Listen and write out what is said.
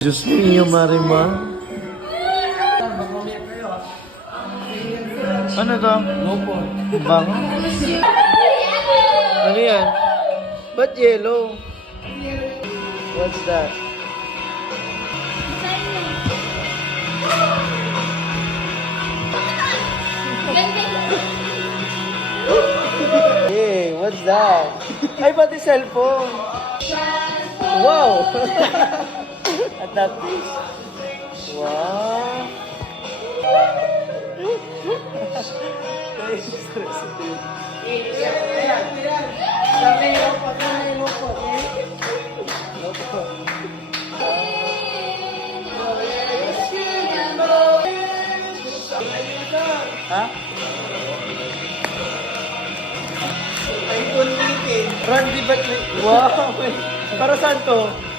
Diyos niyo, Marimar. Ano to? Lopo. Bango? Ano yan? Ba't yellow? What's that? Hey, what's that? Ay, pati cellphone. Wow! At that place. Wow! Ha? Randy Batley. Wow! Para saan to?